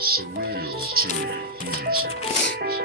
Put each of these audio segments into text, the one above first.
Surreal to music.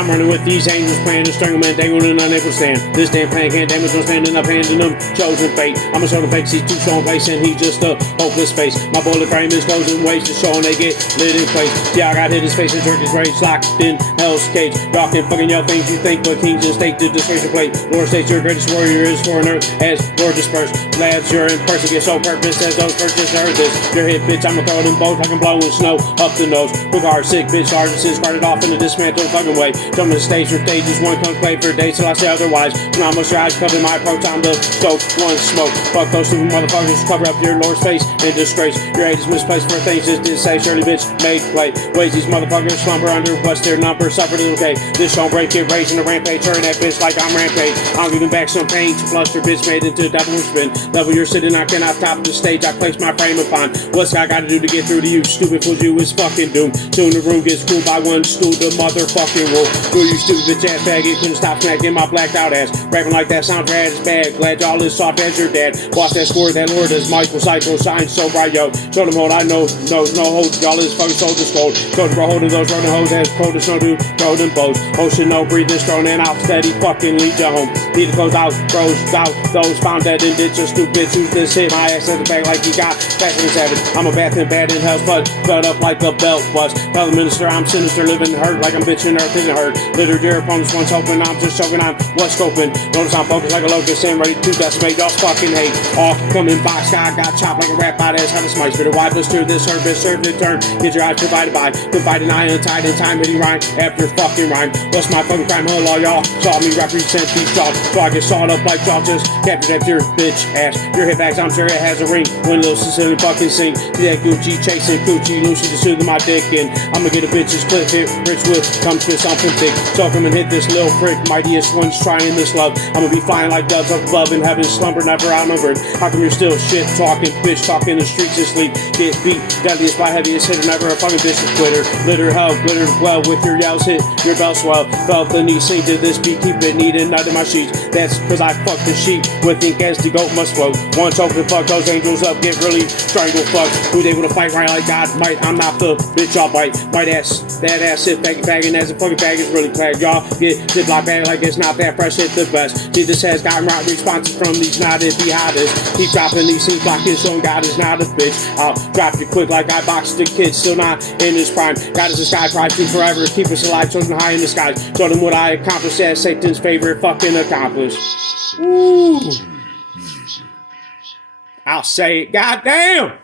I'm running with these angels, playing to strangle man, dangled and unable to stand. This damn plan can't damage, no standing up, handing them chosen fate. I'm a sort of fake, see two showing place, and he just a hopeless face. My bullet frame is closing ways to showing they get lit in place. Yeah, I got hit his face and jerked his rage, locked in hell's cage. Y'all can fucking yell things you think, but kings and state to disgrace your plate. Lord states your greatest warrior is for an earth as Lord dispersed. Lads, you're in person, get so purpose as those purchased heard this. You're hit, bitch, I'ma throw it in both like I'm blowing snow up the nose. Quick hard, sick, bitch, hard and started off in a dismantled fucking way. Jumping the stage for stages, one conclave for days till I say otherwise. When I'm your eyes cover my approach, I'm the stoke, one smoke. Fuck those stupid motherfuckers, cover up your Lord's face in disgrace. Your hate is misplaced for things just didn't say. Surely bitch made play. Ways these motherfuckers slumber under what's their number, suffer little day. This don't break it, raising the rampage, turn that bitch like I'm rampage. I'm giving back some pain to fluster, bitch made into double spin. Level you're sitting, I cannot top the stage, I place my frame upon. What's I gotta do to get through to you? Stupid fools, you is fucking doomed. Soon the room gets cooled by one stool, the motherfucking wolf. Who you stupid bitch ass faggot, couldn't stop smacking my blacked out ass. Rapping like that sounds rad as bad, glad y'all is soft as your dad. Watch that score, that Lord is Michael Psycho, shine so bright, yo. Show them hold, I know, no hold, y'all is fucking soldiers cold. Coach bro holding those running hoes as cold as no dude, throw them bows. Ocean no breathing, thrown and out steady, fucking lead you home. Need to close out, bros out, those found dead in ditch, a stupid bitch who's this hit my ass at the back like he got faster than savage. I'm a bath and bad in hell's blood, cut up like a belt was. Tell the minister I'm sinister, living hurt like I'm bitching earth isn't hurt. Litter dear opponents once hoping, I'm just choking on what's scoping. Notice I'm focused like a locust and ready to decimate y'all's fucking hate. All coming box guy got chopped like a rat bite ass, how to smice for the wide blister, this herb is served in turn. Get your eyes divided by, divided eye untied in time, hitting rhyme after fucking rhyme. What's my fucking crime? Hold all y'all saw me represent these jaws, so I get sawed up like y'all just captured at your bitch ass. Your hit bags, I'm sure it has a ring. When Lil Sicilian fucking sing to that Gucci chasing Gucci, Lucy to soothe my dick, and I'ma get a bitch's clip hit rich with come to something thick. So come and hit this little prick, mightiest ones trying this love. I'ma be flying like doves up above in heaven, slumber never outnumbered. How come you're still shit talking, bitch talking the streets and sleep? Get beat, deadliest by heaviest hitter, never a fucking bitch quitter. Litter hell, glitter well with your yells hit your bell swell. Felt the knee sing to this beat, keep it neat and under my sheets. That's cause I fucked the sheep with ink as the goat must float. Once open, fuck those angels up, get really strangled, fuck. Who's able to fight right like God might? I'm not the bitch y'all bite. Might ass, that ass sit fagging as a fucking bag is really clad. Y'all get ziplock bag like it's not that fresh, hit the best. See, this has gotten right responses from these knotted jihadists. Keep dropping these scenes like his own God is not a bitch. I'll drop you quick like I boxed the kid, still not in his prime. God is a sky prize to forever, keep us alive, chosen high in the skies. Show them what I accomplished as Satan's favorite fucking accomplice. Ooh. I'll say it, goddamn!